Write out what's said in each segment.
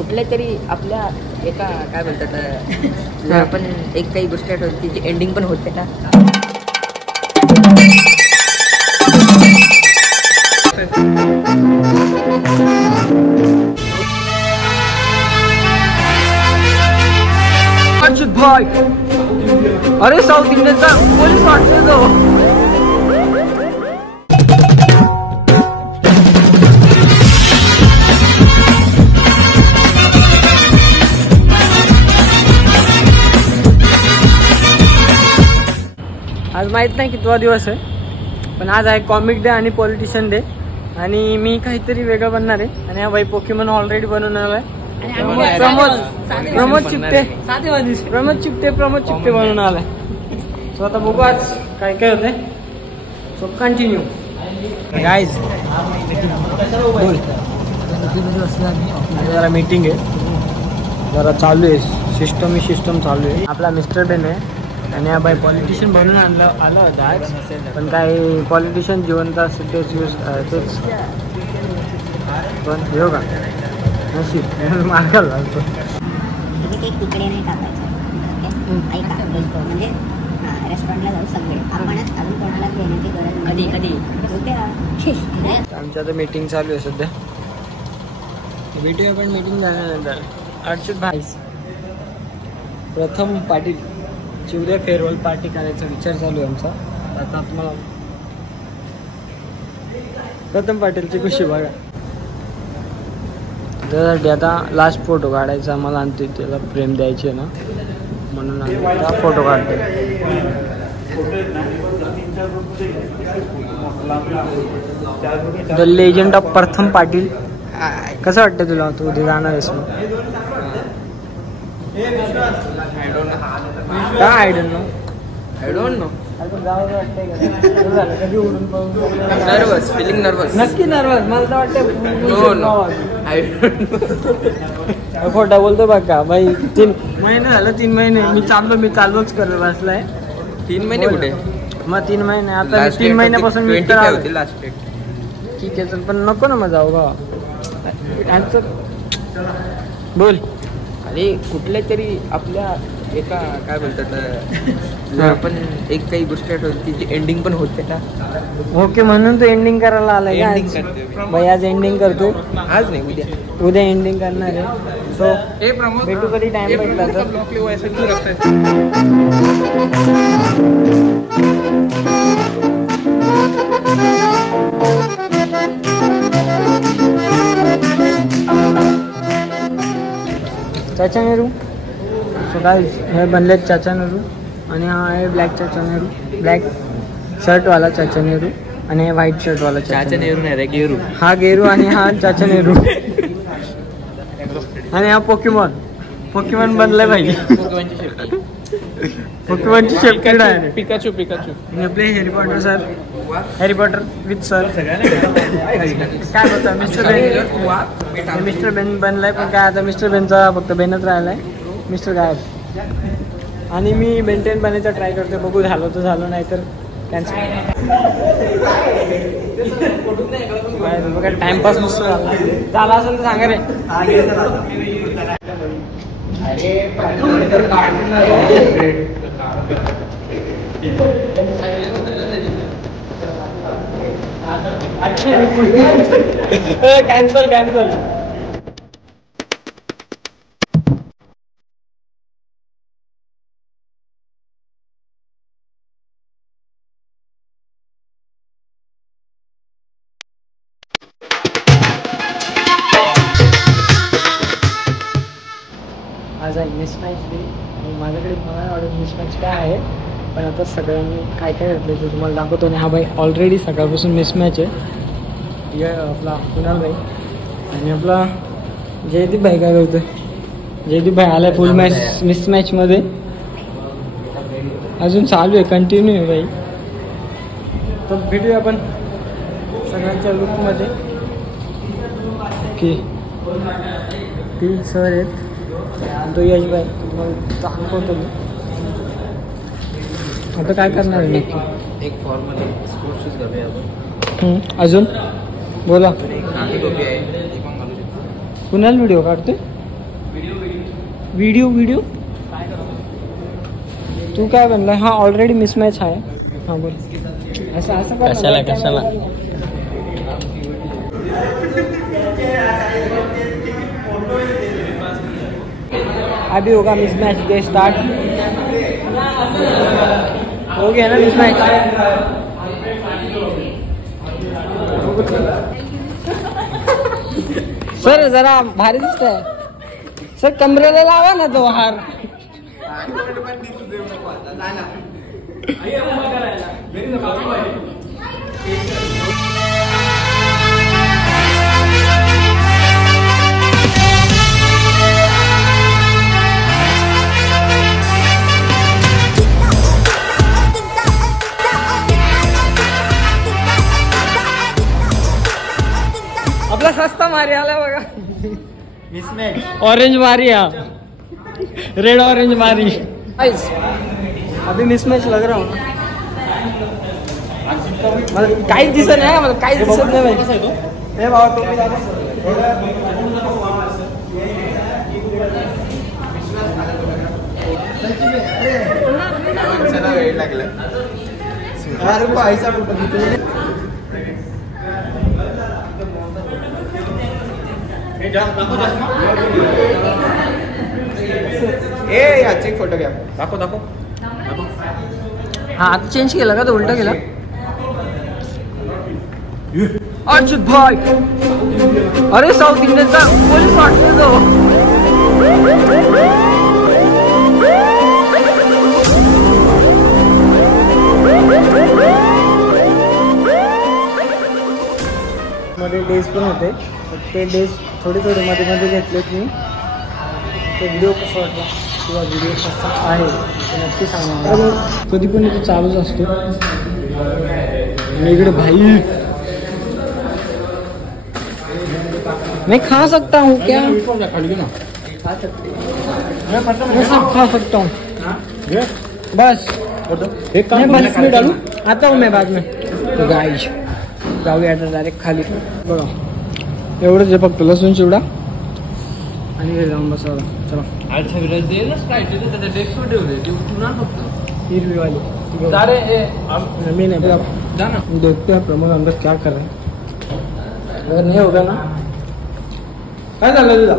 कुठल्या तरी आपल्या एका काय बोलतात आपण एक काही गोष्ट आठवते तिची एंडिंग पण होते ना. भाई अरे साउथ इंडियनचा पोलीस वाटतो तो. आज माहित नाही कितवा दिवस आहे, पण आज आहे कॉमिक डे आणि पॉलिटिशियन डे आणि मी काहीतरी वेगळं बनणार आहे. आणि हा भाई पोकेमॉन ऑलरेडी बनवून आलाय. प्रमोद चिपटे बनवून आलाय. सो आता बघू आज काय काय होतंय. So continue guys. जरा मीटिंग आहे, जरा चालू आहे सिस्टम चालू आहे. आपला मिस्टर बेन आहे आणि हा बाई पॉलिटिशियन बनून आला होता आज, पण काही पॉलिटिशियन जिवंत असते तेच यूज तेच पण येऊ का नशीब मार्गाला लागतो. तुम्ही काही तिकडे नाही टाकायचं. ऐका म्हणजे रेस्टॉरंटला जाऊ सगळे आपणच, अजून कोणाला घेण्याची गरज कधी आमच्या तर मीटिंग चालू आहे सध्या. व्हिडिओ पण मीटिंग झाल्यानंतर अर्चित भाई प्रथम पाटील चिवदे फेअरवेल पार्टी करायचा विचार चालू आहे आमचा. आता आपल्याला प्रथम पाटीलची खुशी बघा. त्यासाठी आता लास्ट फोटो काढायचा आम्हाला, आणतो त्याला प्रेम द्यायचे ना म्हणून फोटो काढतो. द लेजंड ऑफ प्रथम पाटील. कसं वाटतं तुला, तू उद्या जाणार आहेस मग? काय I don't know nervous feeling nervous. नक्की नर्वस. मला तर वाटतं खोटा बोलतो बघा भाई. 3 महिने झालं, 3 महिने मी चाललोच करत बसलाय. 3 महिने कुठे मग 3 महिने आता 3 महिन्यापासून मी लास्ट डेट. ठीक आहे चल, पण नको ना मग जाऊ का. बोल. अरे कुठल्या तरी आपल्या एका काय बोलतात आपण एक काही गोष्ट आठवते तिची एंडिंग पण होते ना. ओके, म्हणून तो एंडिंग करायला आलाय का भाई. आज एंडिंग करतो. आज नाही, उद्या एंडिंग करणार आहे. सो भेटू कधी टाइम भेटला तर. चाचा नेहरू. सो गाइस हे बनले चाचा नेहरू आणि हा आहे ब्लॅक चाचा नेहरू. ब्लॅक शर्टवाला चाचा नेहरू आणि हे व्हाईट शर्टवाला चाचा नेहरू नाही रे, गेरू. हा गेरू आणि हा चाचा नेहरू. आणि हा पोकेमॉन बनलाय पाहिजे. पोकेमॉनची शेप काय आहे. पिकाचू. आणि आपले हॅरी पॉटर विथ सर. काय होतं मिस्टर बेन बनलाय, पण काय आता मिस्टर बेनचा फक्त बेनच राहिलाय. मिस्टर गायब. आणि मी बेंटेन बनायचा ट्राय करतो, बघू झालं तर झालं, नाही तर कॅन्सल. बघा टाइमपास मस्त झाला असेल तर सांगा रे. कॅन्सल. आज आहे मिसमॅच डे आणि माझ्याकडे मला आवडेल मिसमॅच काय आहे, पण आता सगळ्यांनी काय काय घातलं ते तुम्हाला दाखवतो. आणि हा भाई ऑलरेडी सकाळपासून मिसमॅच आहे. ये आपला कुणाल भाई आणि आपला जयदीप भाई काय करतोय. जयदीप भाई आलाय फुल मॅच मिसमॅचमध्ये. अजून चालू आहे, कंटिन्यू आहे भाई. तर भेटूया आपण सगळ्यांच्या लुकमध्ये. ओके, ती सर आहेत तो यश भाई दाखवतो मी. आता काय करणार आहे नक्की. एक फॉर्मल स्पोर्ट्स शूज घालूया आपण. अजून बोला. टोपी आहे ती पण घालू शकतो. कुणाला व्हिडिओ काढतोय. व्हिडिओ तू काय बनलाय? हा ऑलरेडी मिसमॅच आहे. हा बोल. असं कशाला अभी होगा मिसमैच. दे स्टार्ट हो गया ना मिसमैच. सर जरा भारी दिसतंय सर. कमरेला लावा ना तो हार. आपला सस्ता मारी आला बघा. मिसमैच ऑरेंज मारी है. रेड ऑरेंज मारी. अभी मिसमैच लग रहा हूँ. मला काहीच दिसत नाही. मला काहीच दिसत नाही भाई. हे बाबा टोपी दादा. वेळ लागला. अरे पैसा कुठं एक फोटो घ्या. दाखव. हा आता चेंज केला का? तो उलटा केला. अजित भाई. अरे साऊथ इंडियनचा पोलीस वाटतो तो. मध्ये डेज पण होते. ते डेज थोडे मध्ये घेतलेत मी. तो व्हिडिओ कसा वाटला किंवा व्हिडिओ कसा आहे ते नक्की सांगा. कधी पण इथे चालूच असतो. आणि इकडे भाई मैं खा सकता हूँ क्या? खा सकता हूँ बस. मैं डालू आता हूँ मैं बाद में. तो गाइस जाऊया आता डायरेक्ट खाली. बघा एवढंच आहे फक्त. लसूण चिवडा आणि हे जाऊन बसावं. चला हिरवीवाली मी नाही. देखते हैं प्रमोद अंदर क्या कर रहे हैं. अगर नहीं होगा ना काय झालं तुझा?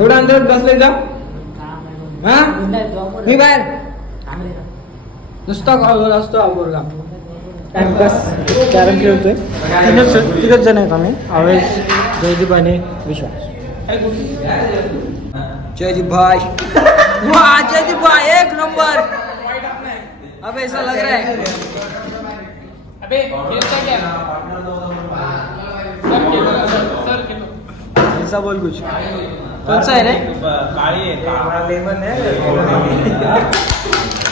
एवढा अंदर बसले जा. हा मी बाहेर नुसता कॉल असतो. अवघड काम. टाइमपास कॅरम खेळतोय. तिघच जण आहेत आम्ही. आवेश, जयदीप आणि विश्वास. जयदीप भाई. वाह जयदीप भाई एक नंबर. अब ऐसा लग रहा है. अबे खेलता क्या? ऐसा बोल कुछ. कौन सा है रे? काळी है. काळा लेमन है.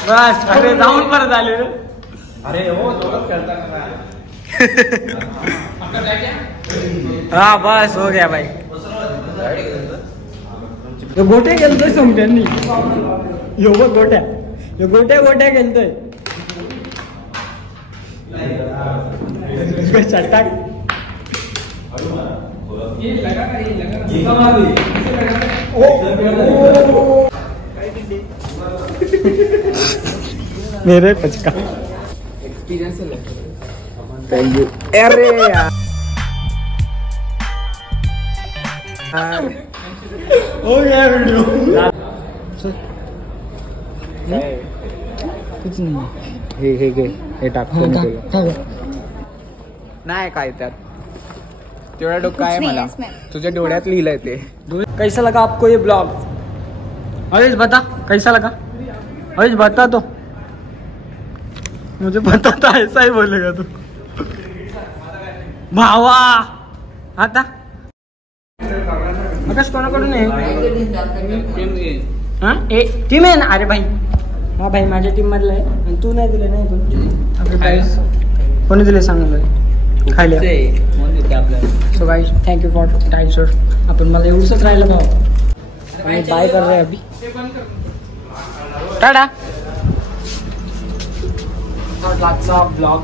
बस अरे जाऊन परत आले रे. अरे हो दोघंच खेळतात ना. हा बस हो गया भाई. गोट्या गेलतोय समट्यांनी. यो गोट्या गेलतोय. चटाक मेरे पचका एक्सपीरियंस है. Thank you. अरे यार हो गया वीडियो. कुछ नाही. हे टाकतो नाही काय त्यात. तेवढा डोका आहे मला. तुझ्या डोळ्यात लिहिलंय ते. कैसा लगा आपको ये ब्लॉग? अवेश बता कैसा लगा? अवेश बता तो. मुझे पता था ऐसा ही बोलेगा तू. भावा आता आकाश कोणाकडून आहे? टीम आहे ना. अरे भाई हा भाई माझ्या टीम मधला आहे. आणि तू नाही दिले नाही. तू कोणी दिले सांगलं खायला. So guys thank you for time sir. आपण मला एवढंच राहिलं भाऊ. आणि बाय कर रहे अभी. टाटा. ब्लॉग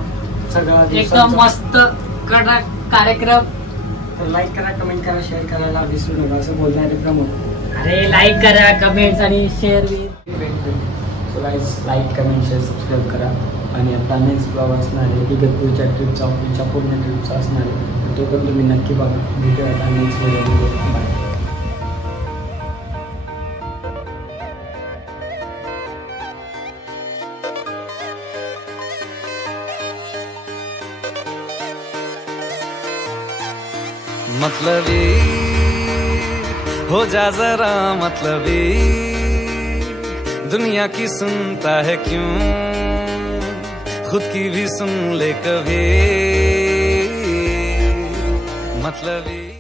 सगळं एकदम मस्त कडक कार्यक्रम लाईक करा, कमेंट करा, शेअर करायला विसरू नका असं बोलणारे प्रमोद. अरे लाईक करा, कमेंट्स आणि share so guys like, comment, share, subscribe करा. आणि आता नेक्स्ट ब्लॉग असणार आहे इगतपूरच्या ट्रिपचा, ऑफिसच्या पूर्ण ट्रिपचा असणार आहे. तो पण तुम्ही नक्की बघा. भेटू आता नेक्स्ट व्हिडिओमध्ये. बाय. मतलबी हो जा जरा मतलबी, दुनिया की सुनता है क्यों, खुद की भी सुन ले कभी. मतलबी